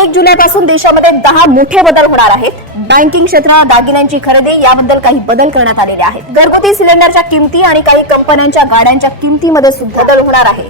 एक जुलैपासून देशामध्ये दहा मोठे बदल होणार आहेत. बँकिंग क्षेत्र दागिन्यांची खरेदी याबद्दल काही बदल करण्यात आलेले आहेत. घरगुती सिलेंडरच्या किमती आणि काही कंपन्यांच्या गाड्यांच्या किमतीमध्ये सुद्धा बदल होणार आहे.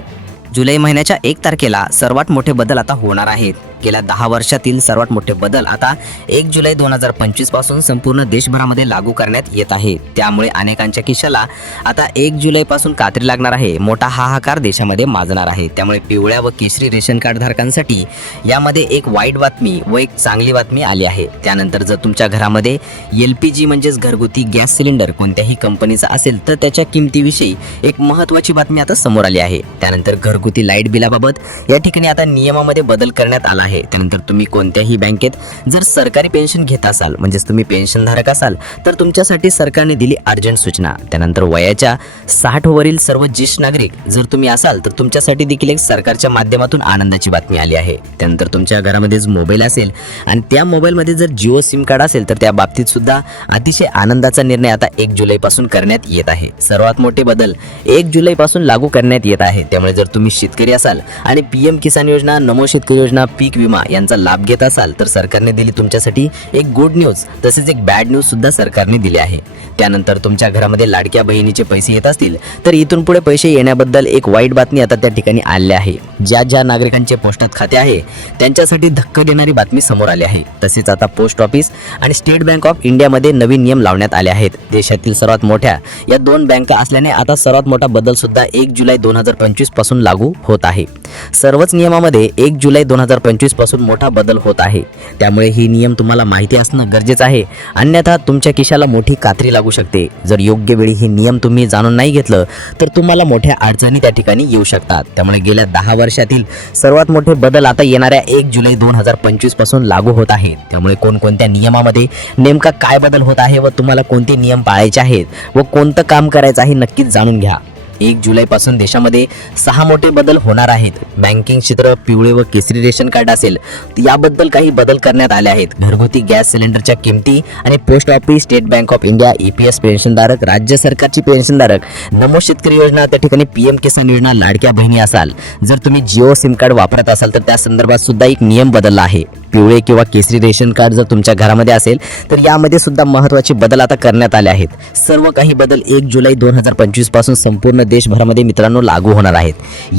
जुलै महिन्याच्या एक तारखेला सर्वात मोठे बदल आता होणार आहेत. गेल्या दहा वर्षातील सर्वात मोठे बदल आता एक जुलै दोन हजार पंचवीसपासून संपूर्ण देशभरामध्ये लागू करण्यात येत आहे. त्यामुळे अनेकांच्या खिशाला आता एक जुलै पासून कात्री लागणार आहे. मोठा हाहाकार देशामध्ये माजणार आहे. त्यामुळे पिवळ्या व केशरी रेशन कार्ड धारकांसाठी यामध्ये एक वाईट बातमी व एक चांगली बातमी आली आहे. त्यानंतर जर तुमच्या घरामध्ये एल पी जी म्हणजेच घरगुती गॅस सिलेंडर कोणत्याही कंपनीचा असेल तर त्याच्या किमतीविषयी एक महत्त्वाची बातमी आता समोर आली आहे. त्यानंतर घरगुती लाइट बिलाबाबत या ठिकाणी आता नियमामध्ये बदल करण्यात आला आहे. त्यानंतर तुम्ही कोणत्याही बँकेत जर सरकारी पेन्शन घेत असाल म्हणजेच तुम्ही पेन्शनधारक असाल तर तुमच्यासाठी सरकारने दिली अर्जंट सूचना. त्यानंतर वयाच्या साठ वरील सर्व ज्येष्ठ नागरिक जर तुम्ही असाल तर तुमच्यासाठी देखील एक सरकारच्या माध्यमातून आनंदाची बातमी आली आहे. त्यानंतर तुमच्या घरामध्ये जो मोबाईल असेल आणि त्या मोबाईलमध्ये जर जिओ सिम कार्ड असेल तर त्या बाबतीत सुद्धा अतिशय आनंदाचा निर्णय आता एक जुलैपासून करण्यात येत आहे. सर्वात मोठे बदल एक जुलैपासून लागू करण्यात येत आहे. त्यामुळे जर तुम्ही शेतकरी असाल आणि पी एम किसान योजना नमो शेतकरी योजना पीक विमा यांचा लाभ घेत असाल तर सरकारने दिली तुमच्यासाठी एक गुड न्यूज तसेच एक बॅड न्यूज सुद्धा सरकारने दिली आहे. त्यानंतर तुमच्या घरामध्ये लाडक्या बहिणीचे पैसे येत असतील तर इथून पुढे पैसे येण्याबद्दल एक वाईट बातमी आता त्या ठिकाणी आली आहे. ज्या ज्या नागरिकांचे पोस्टात खाते आहे त्यांच्यासाठी धक्का देणारी बातमी समोर आली आहे. तसेच आता पोस्ट ऑफिस आणि स्टेट बँक ऑफ इंडियामध्ये नवीन नियम लावण्यात आले आहेत. देशातील सर्वात मोठ्या या दोन बँका असल्याने आता सर्वात मोठा बदल सुद्धा एक जुलै दोन हजार पंचवीसपासून लागू होत आहे. सर्वच नियमामध्ये एक जुलै दोन हजार पंचवीसपासून मोठा बदल होत आहे. त्यामुळे ही नियम तुम्हाला माहिती असणं गरजेचं आहे. अन्यथा तुमच्या खिशाला मोठी कात्री लागू शकते. जर योग्य वेळी हे नियम तुम्ही जाणून नाही घेतलं तर तुम्हाला मोठ्या अडचणी त्या ठिकाणी येऊ शकतात. त्यामुळे गेल्या दहा वर्षातील सर्वात मोठे बदल आता येणाऱ्या एक जुलै दोन हजार पंचवीसपासून लागू होत आहेत. त्यामुळे कोणकोणत्या नियमामध्ये नेमका काय बदल होत आहे व तुम्हाला कोणते नियम पाळायचे आहेत व कोणतं काम करायचं आहे नक्कीच जाणून घ्या. एक जुलैपासून देशामध्ये सहा मोठे बदल होणार आहेत. बँकिंग क्षेत्र पिवळे व केसरी रेशन कार्ड असेल याबद्दल काही बदल करण्यात आले आहेत. घरगुती गॅस सिलेंडरच्या किमती आणि post office state bank of India EPS P S पेन्शनधारक राज्य सरकारची पेन्शनधारक नमो शेतकरी योजना त्या ठिकाणी पी एम किसान योजना लाडक्या बहिणी असाल. जर तुम्ही जिओ सिम कार्ड वापरत असाल तर त्या संदर्भात सुद्धा एक नियम बदलला आहे. पिवळे किंवा केसरी रेशन कार्ड जर तुमच्या घरामध्ये असेल तर यामध्ये सुद्धा महत्त्वाचे बदल आता करण्यात आले आहेत. सर्व काही बदल एक जुलै दोन हजार पंचवीसपासून संपूर्ण देशभरामध्ये मित्रांनो लागू होणार आहेत.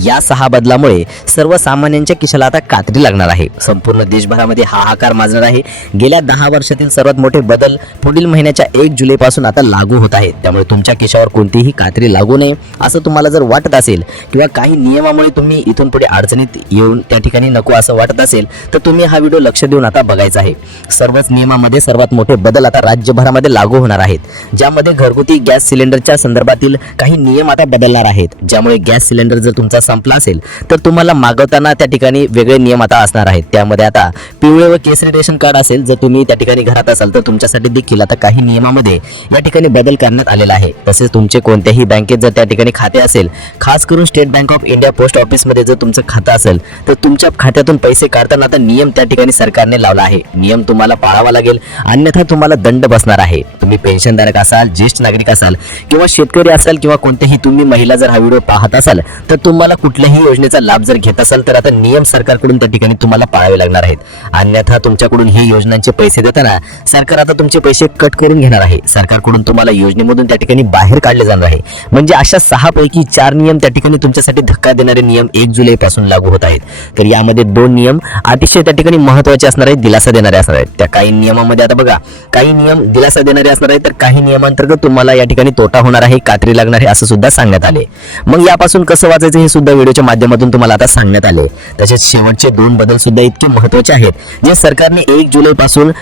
या सहा बदलामुळे सर्वसामान्यांच्या किशाला आता कात्री लागणार आहे. संपूर्ण देशभरामध्ये हाहाकार माजणार आहे. गेल्या दहा वर्षातील सर्वात मोठे बदल पुढील महिन्याच्या एक जुलैपासून आता लागू होत आहेत. त्यामुळे तुमच्या केशावर कोणतीही कात्री लागू नये असं तुम्हाला जर वाटत असेल किंवा काही नियमामुळे तुम्ही इथून पुढे अडचणीत येऊन त्या ठिकाणी नको असं वाटत असेल तर तुम्ही हा व्हिडिओ लक्ष देऊन आता बघायचा आहे. सर्वच नियमामध्ये सर्वात मोठे बदल आता राज्यभरामध्ये लागू होणार आहेत. ज्यामध्ये घरगुती गॅस सिलेंडरच्या संदर्भातील काही नियम आता बदलणार आहेत. ज्यामुळे गॅस सिलेंडर जर तुमचा संपला असेल तर तुम्हाला मागवताना त्या ठिकाणी वेगळे नियम आता असणार आहेत. त्यामध्ये आता पिवळे व केसरी रेशन कार्ड असेल जर तुम्ही त्या ठिकाणी घरात असाल तर तुमच्यासाठी देखील आता काही नियमामध्ये या ठिकाणी बदल करण्यात आलेला आहे. तसेच तुमचे कोणत्याही बँकेत जर त्या ठिकाणी खाते असेल खास करून state bank of India post ऑफिसमध्ये जर तुमचं खातं असेल तर तुमच्या खात्यातून पैसे काढताना आता नियम त्या ठिकाणी सरकारने लावला आहे. नियम तुम्हाला पाळावा लागेल अन्यथा तुम्हाला दंड बसणार आहे. तुम्ही पेन्शनधारक असाल ज्येष्ठ नागरिक असाल किंवा शेतकरी असाल किंवा कोणत्याही तुम्ही महिला जर हा व्हिडिओ पाहत असाल तर तुम्हाला कुठल्याही योजनेचा लाभ जर घेत असाल तर आता नियम सरकारकडून त्या ठिकाणी तुम्हाला पाळावे लागणार आहेत. अन्यथा तुमच्याकडून ही योजनांचे पैसे देताना सरकार आता तुमचे पैसे कट करून घेणार आहे. सरकारकडून तुम्हाला योजनेमधून त्या ठिकाणी बाहेर काढले जाणार आहे. म्हणजे अशा सहा पैकी चार नियम त्या ठिकाणी तुमच्यासाठी धक्का देणारे नियम एक जुलै पासून लागू होत आहेत. तर यामध्ये दोन नियम अतिशय त्या ठिकाणी महत्त्वाचे असणार आहेत दिलासा देणारे असणार आहेत. त्या काही नियमामध्ये आता बघा काही नियम दिलासा देणारे असणार आहेत तर काही नियमांतर्गत तुम्हाला या ठिकाणी तोटा होणार आहे कात्री लागणार आहे असं सुद्धा सांगण्यात आले. मग यापासून कसं वाचायचं हे सुद्धा व्हिडिओच्या माध्यमातून तुम्हाला आता सांगण्यात आले. तसेच शेवटचे दोन बदल सुद्धा इतके महत्त्वाचे आहेत जे सरकारने एक जुलै पासून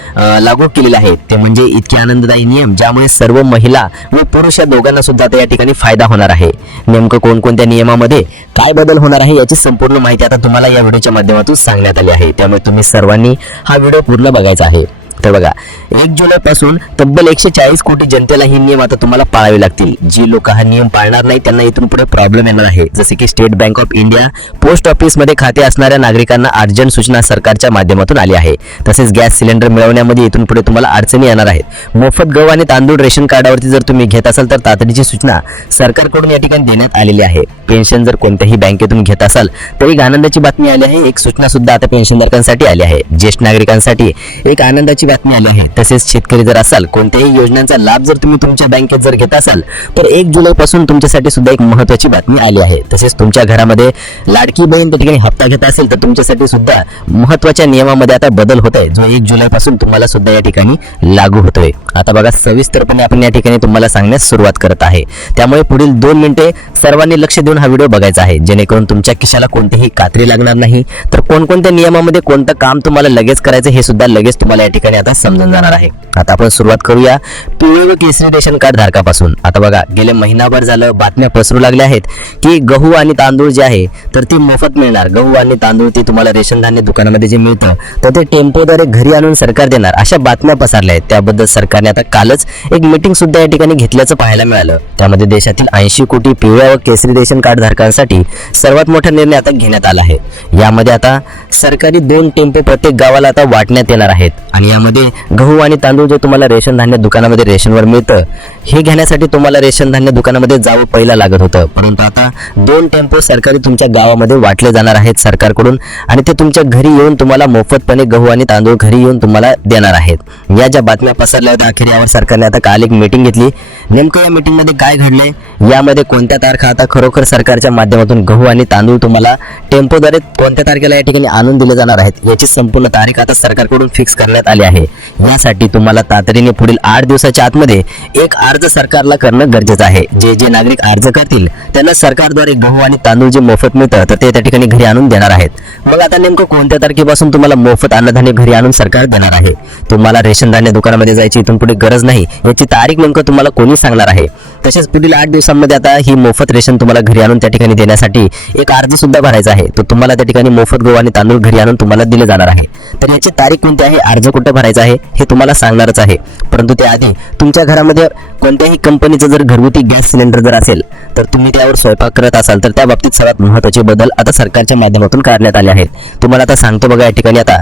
लागू केलेले आहेत. ते म्हणजे इतके आनंददायी नियम ज्यामुळे सर्व महिला व पुरुष या दोघांना सुद्धा आता या ठिकाणी फायदा होणार आहे. नेमकं कोणकोणत्या नियमामध्ये काय बदल होणार आहे याची संपूर्ण माहिती आता तुम्हाला या व्हिडिओच्या माध्यमातून सांगण्यात आली आहे. त्यामुळे तुम्ही सर्व सर्वांनी हा व्हिडिओ पूर्ण बघायचा आहे. तर बघा एक जुलैपासून तब्बल एकशे चाळीस कोटी जनतेला हे नियम आता तुम्हाला पाळावे लागतील. जी लोक हा नियम पाळणार नाही त्यांना इथून पुढे प्रॉब्लेम येणार आहे. जसे की state bank of India post ऑफिसमध्ये खाते असणाऱ्या नागरिकांना अर्जंट सूचना सरकारच्या माध्यमातून आली आहे. तसेच गॅस सिलेंडर मिळवण्यामध्ये इथून पुढे तुम्हाला अडचणी येणार आहेत. मोफत गहू आणि तांदूळ रेशन कार्डावरती जर तुम्ही घेत असाल तर तातडीची सूचना सरकारकडून या ठिकाणी देण्यात आलेली आहे. पेन्शन जर कोणत्याही बँकेतून घेत असाल तर एक आनंदाची बातमी आली आहे. एक सूचना सुद्धा आता पेन्शनधारकांसाठी आली आहे. ज्येष्ठ नागरिकांसाठी एक आनंदाची बातमी आली आहे. तसेच शेतकरी जर असाल कोणत्याही योजनांचा लाभ जर तुम्ही तुमच्या बँकेत जर घेत असाल तर एक जुलै पासून तुमच्यासाठी सुद्धा एक महत्वाची बातमी आली आहे. तसेच तुमच्या घरामध्ये लाडकी बहीण त्या ठिकाणी हप्ता घेत असेल तर तुमच्यासाठी सुद्धा महत्त्वाच्या नियमामध्ये आता बदल होत आहे. जो एक जुलै पासून तुम्हाला सुद्धा या ठिकाणी लागू होतोय. आता बघा सविस्तरपणे आपण या ठिकाणी तुम्हाला सांगण्यास सुरुवात करत आहे. त्यामुळे पुढील दोन मिनिटे सर्वांनी लक्ष देऊन हा व्हिडिओ बघायचा आहे. जेणेकरून तुमच्या खिशाला कोणतीही कात्री लागणार नाही. तर कोणकोणत्या नियमामध्ये कोणतं काम तुम्हाला लगेच करायचं हे सुद्धा लगेच तुम्हाला या ठिकाणी आता समजून जाणार आहे. आता आपण सुरुवात करूया पिवळे व केसरी रेशन कार्ड धारकापासून. आता बघा गेले महिनाभर झालं बातम्या पसरू लागल्या आहेत की गहू आणि तांदूळ जे आहे तर ते मोफत मिळणार. गहू आणि तांदूळ ते तुम्हाला रेशन धान्य दुकानामध्ये जे मिळतं तर ते टेम्पोद्वारे घरी आणून सरकार देणार. अशा बातम्या पसरल्या आहेत. त्याबद्दल सरकारने आता कालच एक मीटिंग सुद्धा या ठिकाणी घेतल्याचं पाहायला मिळालं. त्यामध्ये देशातील ऐंशी कोटी पिवळ्या व केसरी रेशन कार्ड धारकांसाठी सर्वात मोठा निर्णय आता घेण्यात आला आहे. यामध्ये आता सरकारी दोन टेम्पो प्रत्येक गावाला आता वाटण्यात येणार आहेत. आणि यामध्ये गहू आणि तांदूळ जे तुम्हाला रेशन धान्य दुकानामध्ये रेशनवर मिळतं हे घेण्यासाठी तुम्हाला रेशन धान्य दुकानामध्ये जावं पहिला लागत होतं. परंतु आता दोन टेम्पो सरकारी तुमच्या गावामध्ये वाटले जाणार आहेत सरकारकडून आणि ते तुमच्या घरी येऊन तुम्हाला मोफतपणे गहू आणि तांदूळ घरी येऊन तुम्हाला देणार आहेत. या ज्या बातम्या पसरल्या होत्या अखेर यावर सरकारने आता काल एक मीटिंग घेतली. नेमकं या मीटिंगमध्ये काय घडले यामध्ये कोणत्या तारखा आता खरोखर सरकारच्या माध्यमातून गहू आणि तांदूळ तुम्हाला टेम्पोद्वारे कोणत्या तारखेला या ठिकाणी आणून दिले जाणार आहेत? याची संपूर्ण तारीख आता सरकारकडून फिक्स करण्यात आली आहे. यासाठी तुम्हाला तातडीने पुढील आठ दिवसाच्या आतमध्ये एक अर्ज सरकारला करणं गरजेचं आहे. जे जे नागरिक अर्ज करतील त्यांना सरकारद्वारे गहू आणि तांदूळ जे मोफत मिळतं तर ते त्या ठिकाणी घरी आणून देणार आहेत. मग आता नेमकं कोणत्या तारखेपासून तुम्हाला मोफत अन्नधान्य घरी आणून सरकार देणार आहे? तुम्हाला रेशन धान्य दुकानामध्ये जायची इथून पुढे गरज नाही याची तारीख नेमकं तुम्हाला कोणी सांगणार आहे? तसेच पुढील आठ दिवसांमध्ये आता ही मोफत रेशन तुम्हाला घरी आणून त्या ठिकाणी देण्यासाठी एक अर्ज सुद्धा भरायचा आहे. तो तुम्हाला त्या ठिकाणी मोफत गहू आणि तांदूळ घरी आणून तुम्हाला दिले जाणार आहे. तर याची तारीख कोणती आहे? अर्ज कुठे भरायचा आहे? हे तुम्हाला सांगणारच आहे. परंतु त्याआधी तुमच्या घरामध्ये कोणत्याही कंपनीचं जर घरगुती गॅस सिलेंडर जर असेल तर तुम्ही त्यावर स्वयंपाक करत असाल तर त्या बाबतीत सर्वात महत्त्वाचे बदल आता सरकारच्या माध्यमातून करण्यात आले आहेत. तुम्हाला आता सांगतो बघा या ठिकाणी आता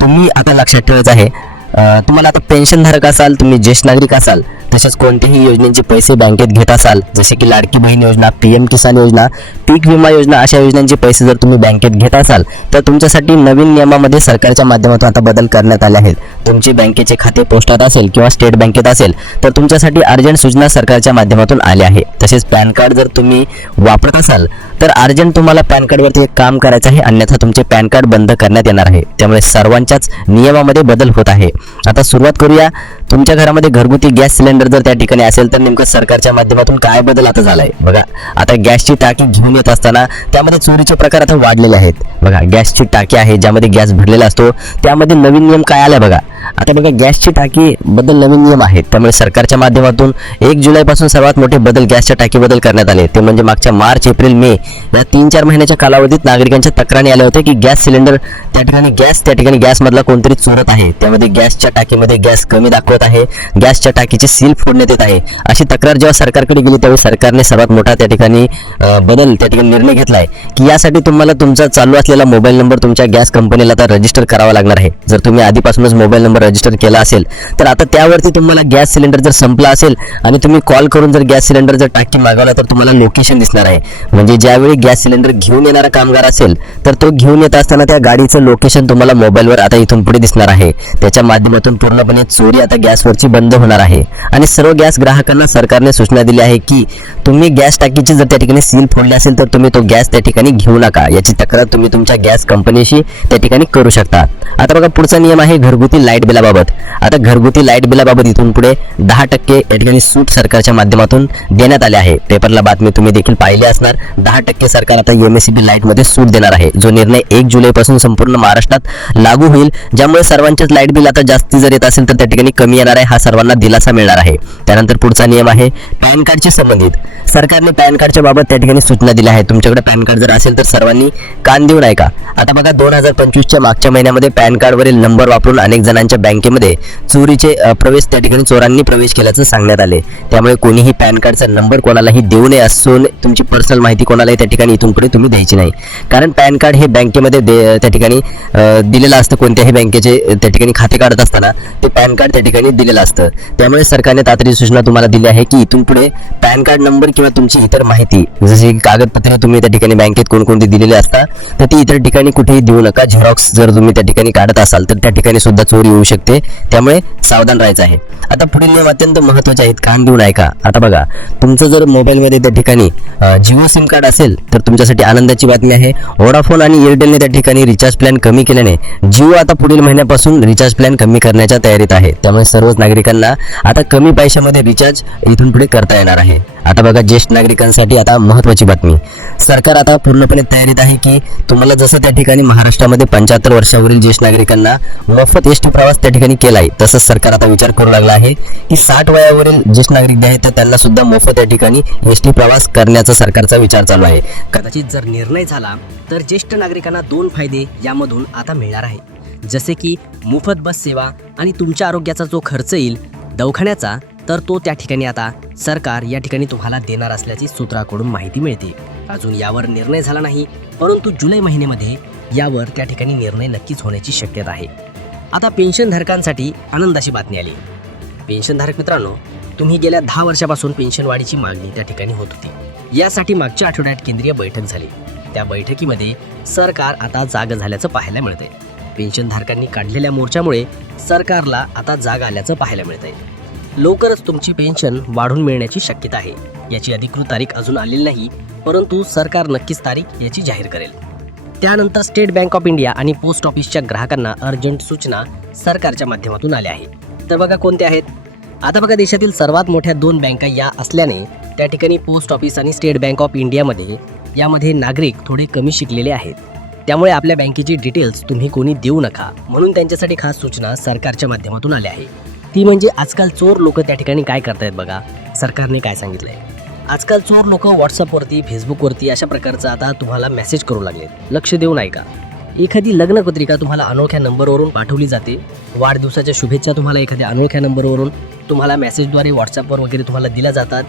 तुम्ही आता लक्षात ठेवायचं आहे तुम्हाला आता पेन्शनधारक असाल तुम्ही ज्येष्ठ नागरिक असाल तसेच कोणत्याही योजनेचे पैसे बँकेत घेत असाल जसे की लाडकी बहीण योजना पी एम किसान योजना पीक विमा योजना अशा योजनांचे पैसे जर तुम्ही बँकेत घेत असाल तर तुमच्यासाठी नवीन नियमामध्ये सरकारच्या माध्यमातून आता बदल करण्यात आले आहेत. तुमचे बँकेचे खाते पोस्टात असेल किंवा स्टेट बँकेत असेल तर तुमच्यासाठी अर्जंट सूचना सरकारच्या माध्यमातून आल्या आहे तसेच पॅन कार्ड जर तुम्ही वापरत असाल तर अर्जंट तुम्हाला पॅन कार्डवरती एक काम करायचं आहे अन्यथा तुमचे पॅन कार्ड बंद करण्यात येणार आहे. त्यामुळे सर्वांच्याच नियमामध्ये बदल होत आहे. आता सुरुवात करूया. तुमच्या घरामध्ये घरगुती गॅस सिलेंडर जर त्या ठिकाणी असेल तर नेमकं सरकारच्या माध्यमातून काय बदल आता झालाय? बघा आता गॅसची टाकी घेऊन येत असताना त्यामध्ये चोरीचे प्रकार आता वाढलेले आहेत. बघा गॅसची टाकी आहे ज्यामध्ये गॅस भरलेला असतो. त्यामध्ये नवीन नियम काय आला बघा? आता बघा गॅसची टाकी बद्दल नवीन नियम आहेत. त्यामुळे सरकारच्या माध्यमातून एक जुलैपासून सर्वात मोठे बदल गॅसच्या टाकीबद्दल करण्यात आले. ते म्हणजे मागच्या मार्च एप्रिल मे या तीन चार महिन्याच्या कालावधीत नागरिकांच्या तक्रारी आल्या होत्या की गॅस सिलेंडर त्या ठिकाणी गॅस त्या ठिकाणी गॅसमधला कोणतरी चोरत आहे. त्यामध्ये गॅसच्या टाकीमध्ये गॅस कमी दाखवत आहे. गॅसच्या टाकीची सील फोडण्यात येत आहे. अशी तक्रार जेव्हा सरकारकडे गेली त्यावेळी सरकारने सर्वात मोठा त्या ठिकाणी बदल त्या ठिकाणी निर्णय घेतला आहे की यासाठी तुम्हाला तुमचा चालू असलेला मोबाईल नंबर तुमच्या गॅस कंपनीला आता रजिस्टर करावा लागणार आहे. जर तुम्ही आधीपासूनच मोबाईल नंबर रजिस्टर केला असेल तर आता त्यावरती तुम्हाला गॅस सिलेंडर जर संपला असेल आणि तुम्ही कॉल करून जर गॅस सिलेंडर जर टाकी मागवला तर तुम्हाला लोकेशन दिसणार आहे. म्हणजे ज्यावेळी गॅस सिलेंडर घेऊन येणारा कामगार असेल तर तो घेऊन येत असताना त्या गाडीचं लोकेशन तुम्हाला मोबाईलवर आता इथून पुढे दिसणार आहे. त्याच्या माध्यमातून पूर्णपणे चोरी आता गॅसवरची बंद होणार आहे. आणि सर्व गॅस ग्राहकांना सरकारने सूचना दिली आहे की तुम्ही गॅस टाकीची जर त्या ठिकाणी सील फोडली असेल तर तुम्ही तो गॅस त्या ठिकाणी घेऊ नका. याची तक्रार तुम्ही तुमच्या गॅस कंपनीशी त्या ठिकाणी करू शकता. आता बघा पुढचा नियम आहे घरगुती लाइट बिलाबाबत. आता घरगुती लाइट बिलाबाबत इथून पुढे दहा टक्के या ठिकाणी सूट सरकारच्या माध्यमातून देण्यात आले आहे. पेपरला बातमी तुम्ही देखील पाहिली असणार. दहा टक्के सरकार आता एम एस लाइटमध्ये सूट देणार आहे. जो निर्णय एक जुलैपासून संपूर्ण महाराष्ट्रात लागू होईल ज्यामुळे सर्वांचेच लाइट बिल आता जास्ती जर येत असेल तर त्या ठिकाणी कमी येणार आहे हा सर्वांना दिलासा मिळणार आहे. त्यानंतर पुढचा नियम आहे पॅन कार्डशी संबंधित. सरकारने पॅन कार्डच्या बाबत त्या ठिकाणी सूचना दिल्या आहेत. तुमच्याकडे पॅन कार्ड जर असेल तर सर्वांनी कान देऊन ऐका आता बघा दोन हजार पंचवीसच्या मागच्या महिन्यामध्ये पॅन कार्डवरील नंबर वापरून अनेक जणांच्या बँकेमध्ये चोरीचे प्रवेश त्या ठिकाणी चोरांनी प्रवेश केल्याचं सांगण्यात आले. त्यामुळे कोणीही पॅन कार्डचा नंबर कोणालाही देऊ नये असून तुमची पर्सनल माहिती कोणालाही त्या ठिकाणी इथून पुढे तुम्ही द्यायची नाही. कारण पॅन कार्ड हे बँकेमध्ये दे त्या ठिकाणी दिलेलं असतं. कोणत्याही बँकेचे त्या ठिकाणी खाते काढत असताना ते पॅन कार्ड त्या ठिकाणी दिलेलं असतं. त्यामुळे सरकारने तातडी सूचना तुम्हाला दिली आहे की इथून पुढे पॅन कार्ड नंबर किंवा तुमची इतर माहिती जशी की कागदपत्रे तुम्ही त्या ठिकाणी बँकेत कोणकोणती दिलेली असतात तर ती इतर ठिकाणी कुठेही देऊ नका. झेरॉक्स जर तुम्ही त्या ठिकाणी काढत असाल तर त्या ठिकाणी सुद्धा चोरी होऊ शकते. त्यामुळे सावधान राहायचं आहे. आता पुढील नियम अत्यंत महत्त्वाचे आहेत. कान देऊन ऐका. आता बघा तुमचं जर मोबाईलमध्ये त्या ठिकाणी जिओ सिम कार्ड असेल तर तुमच्यासाठी आनंदाची बातमी आहे. वोडाफोन आणि एअरटेलने त्या ठिकाणी रिचार्ज प्लॅन कमी केल्याने जिओ आता पुढील महिन्यापासून रिचार्ज प्लॅन कमी करण्याच्या तयारीत आहे. त्यामुळे सर्वच नागरिकांना आता कमी पैशामध्ये रिचार्ज इथून पुढे करता येणार आहे. आता बघा ज्येष्ठ नागरिकांसाठी आता महत्त्वाची बातमी. सरकार आता पूर्णपणे तयारीत आहे की तुम्हाला जसं त्या ठिकाणी महाराष्ट्रामध्ये पंच्याहत्तर वर्षावरील ज्येष्ठ नागरिकांना मोफत एस टी प्रवास त्या ठिकाणी केला आहे तसंच सरकार आता विचार करू लागला आहे की साठ वयावरील ज्येष्ठ नागरिक जे आहेत तर त्यांना सुद्धा मोफत त्या ठिकाणी एस टी प्रवास करण्याचा सरकारचा विचार चालू आहे. कदाचित जर निर्णय झाला तर ज्येष्ठ नागरिकांना दोन फायदे यामधून आता मिळणार आहे. जसे की मोफत बस सेवा आणि तुमच्या आरोग्याचा जो खर्च येईल दवाखान्याचा तर तो त्या ठिकाणी आता सरकार या ठिकाणी तुम्हाला देणार असल्याची सूत्राकडून माहिती मिळते. अजून यावर निर्णय झाला नाही परंतु जुलै महिन्यामध्ये यावर त्या ठिकाणी निर्णय नक्कीच होण्याची शक्यता आहे. आता पेन्शनधारकांसाठी आनंदाची बातमी आली. पेन्शनधारक मित्रांनो तुम्ही गेल्या दहा वर्षापासून पेन्शन वाढीची मागणी त्या ठिकाणी होत होती. यासाठी मागच्या आठवड्यात केंद्रीय बैठक झाली. त्या बैठकीमध्ये सरकार आता जाग झाल्याचं पाहायला मिळतंय. पेन्शनधारकांनी काढलेल्या मोर्चामुळे सरकारला आता जाग आल्याचं पाहायला मिळतंय. लवकरच तुमची पेन्शन वाढून मिळण्याची शक्यता आहे. याची अधिकृत तारीख अजून आलेली नाही परंतु सरकार नक्कीच तारीख याची जाहीर करेल. त्यानंतर स्टेट बँक ऑफ इंडिया आणि पोस्ट ऑफिसच्या ग्राहकांना अर्जंट सूचना सरकारच्या माध्यमातून आल्या आहेत. तर बघा कोणत्या आहेत. आता बघा देशातील सर्वात मोठ्या दोन बँका या असल्याने त्या ठिकाणी पोस्ट ऑफिस आणि स्टेट बँक ऑफ इंडियामध्ये यामध्ये नागरिक थोडे कमी शिकलेले आहेत. त्यामुळे आपल्या बँकेची डिटेल्स तुम्ही कोणी देऊ नका म्हणून त्यांच्यासाठी खास सूचना सरकारच्या माध्यमातून आल्या आहे ती म्हणजे आजकाल चोर लोक त्या ठिकाणी काय करतायत बघा? सरकारने काय सांगितलंय? आजकाल चोर लोक व्हॉट्सअपवरती फेसबुकवरती अशा प्रकारचं आता तुम्हाला मेसेज करू लागलेत. लक्ष देऊन ऐका. एखादी लग्नपत्रिका तुम्हाला अनोळख्या नंबरवरून पाठवली जाते. वाढदिवसाच्या शुभेच्छा तुम्हाला एखाद्या अनोळख्या नंबरवरून तुम्हाला मेसेजद्वारे व्हॉट्सअपवर वगैरे तुम्हाला दिल्या जातात.